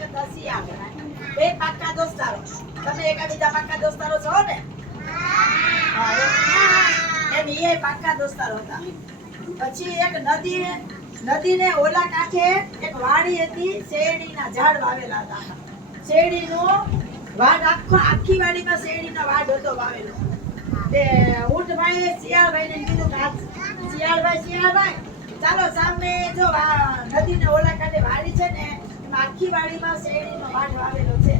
એક ને? નદી એક વાડી આખો, આખી વાડીમાં શેરડીનો વાડ હતો વાવેલો. તે ઊંટભાઈએ શિયાળભાઈને કીધું કે શિયાળભાઈ શિયાળભાઈ, ચાલો સામે જો વા- નદીને ઓલા કાંઠે વાડી છે ને આખી વાડીમાં શેરડીનો વાડ વાવેલો છે.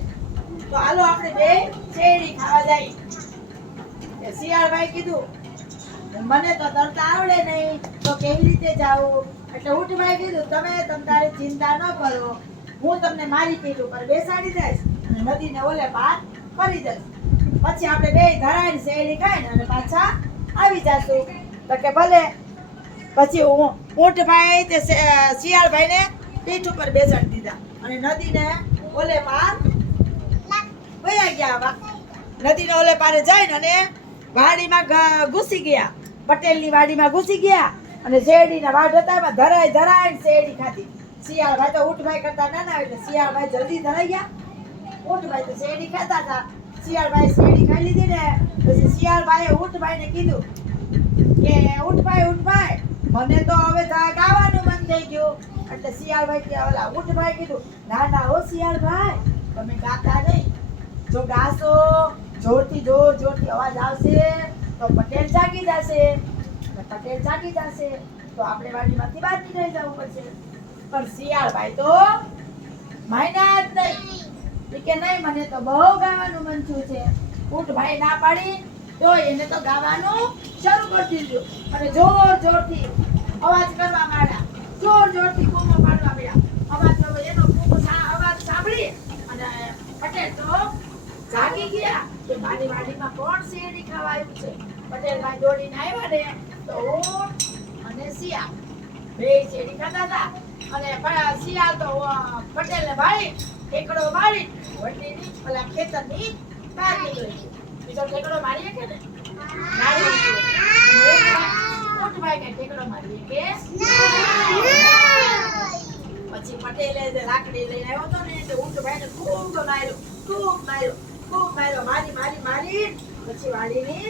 તો હાલો આપણે બે શેરડી ખાવા જઈએ શિયાળભાઈ કીધું, મને તો તરતા આવડે નહીં. તો કેવી રીતે જાવું એટલે ઊંટભાઈ કીધું, તમે તમ ચિંતા ન કરો. હું તમને મારી પીઠ ઉપર બેસાડી દઈશ અને નદીને ઓલે પાર કરી દઈશ. પછી આપણે બે ધરાઈને શેરડી ખાઈને અને પાછા આવી જશું. તો કે ભલે. પછી હું ઊંટભાઈ તે શિયાળભાઈને પીઠ ઉપર બેસાડી દીધા. અને નદીને ઓલે પાર વયા ગયા વા- નદીને ઓલે પારે જઈને અને વાડીમાં ઘૂસી ગયા. પટેલની વાડીમાં ઘૂસી ગયા. અને શેરડીના વાડ હતા, એમાં ધરાય ધરાય શેરડી ખાધી. શિયાળભાઈ તો ઊંટભાઈ કરતા નાના એટલે શિયાળભાઈ જલ્દી ધરાઈ ગયા. ઊંટભાઈ તો શેરડી ખાતા હતા. શિયાળભાઈ શેરડી ખાઈ લીધી ને પછી શિયાળભાઈએ ઊંટભાઈને કીધું કે, ઊંટભાઈ ઊંટભાઈ, મને તો હવે ગાવાનું મન થઈ ગયું. એટલે શિયાળભાઈ કે ઓલા ઊંટભાઈ કીધું. ના ના, હો શિયાળભાઈ, તમે ગાતા નહીં. જો ગાશો, જોરથી જોર જોરથી અવાજ આવશે, તો પટેલ જાગી જશે. પટેલ જાગી જશે. તો આપણે વાડીમાંથી બહાર નીકળી જવું પડશે. પણ શિયાળભાઈ તો માયના જ નહીં. કે નહીં, મને તો બહુ ગાવાનું મન થયું છે. ઊંટભાઈ ના પાડી, તો એને તો ગાવાનું શરૂ કરી દીધું. અને જોર, જોરથી અવાજ કરવા માંડ્યા જોર જોરથી બૂમો પાડવા માંડ્યા અવાજ હવે એનો બૂમો સા- અવાજ સાંભળી અને પટેલ તો જાગી ને ઊંટ ભાળી ઠેકડો મારી વડલીની પેલા ખેતરની બહાર નીકળી ઠેકડો મારીએ કે ને? મારી ગયો. અને કે ઠેકડો મારીએ કે જે લાકડી લઈને આવ્યો હતો ને તે ઊંટભાઈને ખૂબ માર્યો ખૂબ માર્યો ખૂબ માર્યો. મારી મારી મારી. પછી વાડીની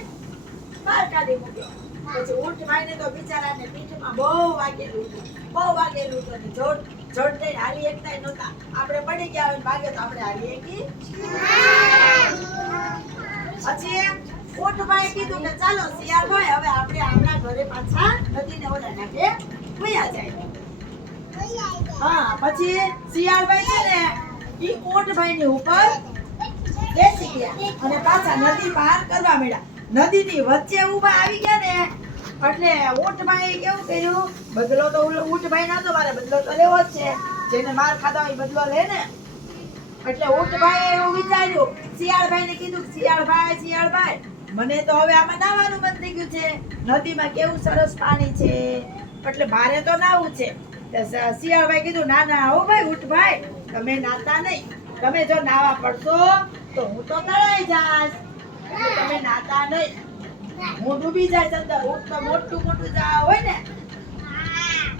બહાર કાઢી મૂક્યો. પછી ઊંટભાઈને તો બિચારાને પીઠમાં બહુ વાગેલું હતું. બહુ વાગેલું હતું અને જોડ જોડ થઈને હાલી એકતાય નહોતા. આપણે પડી ગયા હોય ભાગે તો આપણે હાલી એકી પછી ઊંટભાઈએ કીધું કે ચાલો શિયાળ હોય, હવે આપણે આપણા ઘરે પાછા નદીને ઓલા નાખે વયા જાય. હા, પછી શિયાળભાઈ છે ને, ઈ ઊંટભાઈની ઉપર બેસી ગયા અને પાછા નદી પાર કરવા માંડ્યા. નદીની વચ્ચે ઊભા આવી ગયા ને, એટલે ઊંટભાઈ કેવું કર્યું, બદલો તો ઊંટભાઈ નતો મારે, બદલો તો લેવો જ છે. જેને માર ખાધા હોય બદલો લે ને. એટલે ઊંટભાઈએ એવું વિચાર્યું, શિયાળભાઈને કીધું કે, શિયાળભાઈ શિયાળભાઈ, મને તો હવે આમાં નાવાનું બંધ થઈ ગયું છે. નદીમાં કેવું સરસ પાણી છે. એટલે મારે તો નાવું છે. શિયાળભાઈ કીધું, ના ના હો ભાઈ ઊંટભાઈ તમે નાતા નહીં. તમે જો નાવા પડશો, તો હું તો તળાઈ જાશ તમે નાતા નહીં. હું ડૂબી જાય અંદર. હું તો મોટું મોટું જા હોય ને.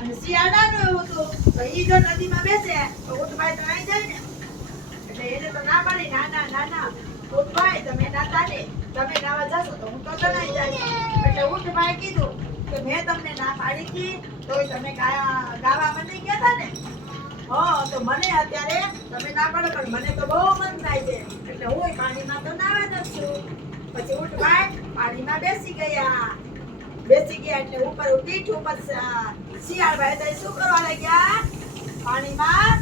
અને શિયાળ નાનું એવું હતું. તો ઈ જો નદીમાં બેસે, તો ઉઠભાઈ તળાઈ જાય ને. એટલે એને તો ના પાડી, ના ના ના ના. ઊંટભાઈ તમે નાતા નહીં. તમે નાવા જશો તો હું તો તળાઈ જાય એટલે ઉઠભાઈ કીધું કે મેં તમને ના પાડી હતી તોય તમે ગાવા મને ગયા હતા ને? હા તો મને અત્યારે તમે ના પાડો પણ મને તો બહુ મન થાય છે. એટલે હું પાણીમાં તો નાવા જ છું પછી ઊંટભાઈ પાણીમાં બેસી ગયા. બેસી ગયા એટલે ઉપર પીઠ ઉપર શિયાળ શિયાળભાઈ તો શું કરવા લાગ્યા? પાણીમાં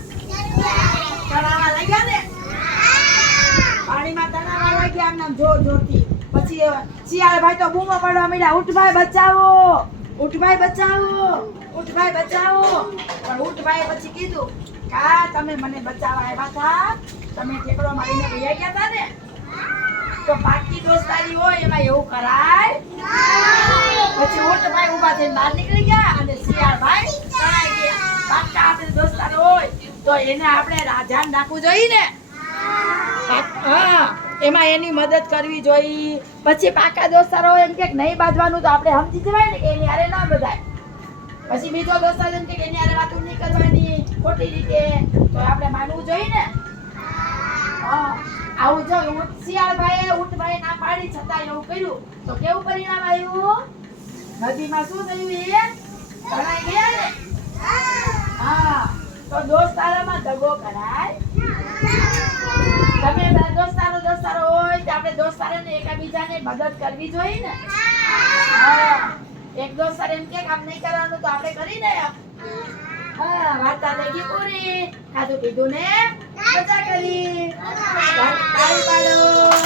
તણાવા લાગ્યા ને? પાણીમાં તણાવા લાગ્યા આમ જો જોરથી. પછી શિયાળભાઈ તો બૂમો પાડવા માંડ્યા. ઉઠભાઈ બચાવો. ઉઠભાઈ બચાવો. ઉઠભાઈ બચાવો. પણ ઉઠભાઈ પછી કીધું કા તમે મને બચાવવા આવ્યા હતા. તમે ઠેકડો મારીને ભૈયા ગયા હતા ને? તો પાકી દોસ્તારી હોય એમાં એવું કરાય. પછી ઊંટભાઈ ઊભા થઈને બહાર નીકળી ગયા અને શિયાળભાઈ તણાઈ ગયા પાકા આપણે દોસ્તાર હોય તો એને આપણે રાજાને નાખવું જોઈએ ને? હા. એમાં એની મદદ કરવી જોઈએ. પછી પાકા દોસ્તારો એમ કે નહીં બાંધવાનું તો આપણે સમજી જવાય ને કે એની હારે ના બધાય. પછી બીજો દોસ્તાર એમ કે એની હારે વાતો નહીં કરવાની, ખોટી રીતે. તો આપણે માનવું જોઈએ ને? આવું જો શિયાળભાઈએ ભાઈ ના પાડી છતાં એવું કર્યું. તો કેવું પરિણામ આવ્યું? નદીમાં શું થયું એ? તણાઈ ગયા ને? હા. તો દોસ્તારામાં દગો કરાય. તમે બધા દોસ્તારો દોસ્તારો હોય તો આપણે દોસ્તારોને એકબીજાને મદદ કરવી જોઈએ ને? એક દોસ્તાર એમ કે કામ નહીં કરવાનું તો આપણે કરી ને હા, વાર્તા થઈ ગઈ પૂરી. ખાધું પીધું ને? મજા કરી.